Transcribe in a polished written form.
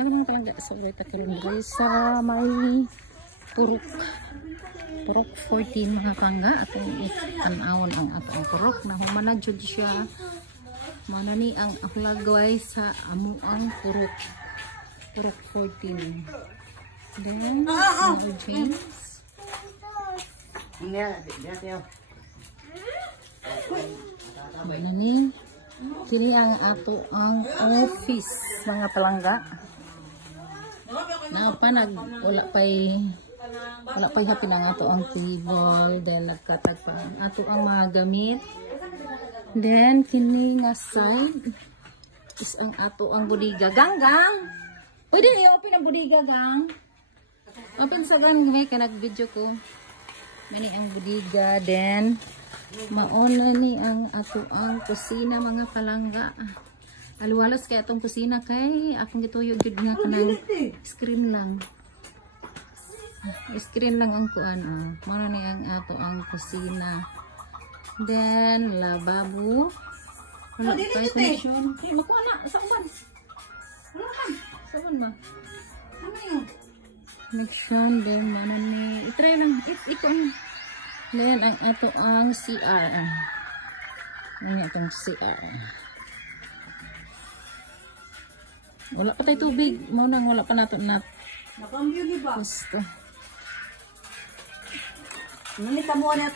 Ano mga palangga sa Ureta Karon sa may Purok 14 mga palangga atong itanawon ang atong purok na humana jud siya mana ni ang aplagway sa amuang Purok 14. Then Mother James mana ni kini ang ato ang office mga palangga. Wala pa'y hapin ang ato ang table, then nagkatag pa ang ato ang mga gamit. Then kini nga side is ang ato ang budiga. Ganggang! Pwede i-open ang budiga, gang? Open sa gang, may kanag-video ko. Mani ang budiga, then mauna ni ang ato ang kusina mga palangga. Aluwalos kay atong kusina kay akong gituyo jud nga kanang screen lang. Screen lang ang kuan Mao ni ang ato ang kusina. Then lababo. Wala pa connection. Hey, makuha na sa uban. Wala man. Sa uban ba? Ano yun? Connection then mano ni i-try lang ikon. Then ang ato ang CR. Ang atong CR. Wala pa tayo tubig. Muna wala pa nato na. Nakambyo di ba? Gusto. Ngunit ka muna